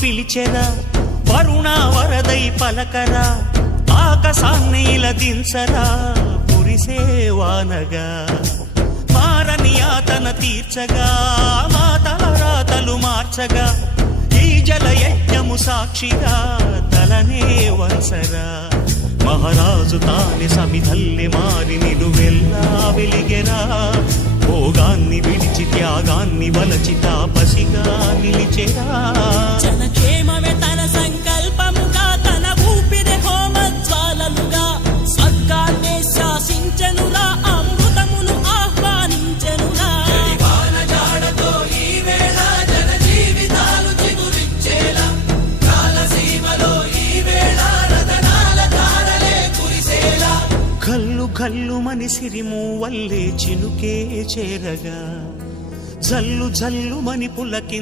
పిలిచెరా వరుణ వరదై పలకరా ఆకాశాన్ని ఇలదించరా కురిసేవానగా మారని ఆతన తీర్చగా మాతల రాతలు మార్చగా ఈ జలయజ్ఞము సాక్షిగా తలనే వంచరా మహారాజు తాని సమిధల్లి మారి నిలువెల్లా వెలిగెరా భోగాన్ని విడిచి త్యాగాన్ని వలచి తాపసిగా నిలిచెరా జనక్షేమమే తన సంకల్పముగా తన ఊపిరి హోమజ్వాలలుగా స్వర్గాన్నే శాసించెనురా అమృతమును ఆహ్వానించెనురా వానజాడతో ఈ వేళ జన జీవితాలు చిగురించేలా కాలసీమలో ఈ వేళ రతనాల ధారలే కురిసేలా కల్లు కల్లు మని సిరిము వల్లే చినుకే చేరగా జల్లు జల్లు మని పులకి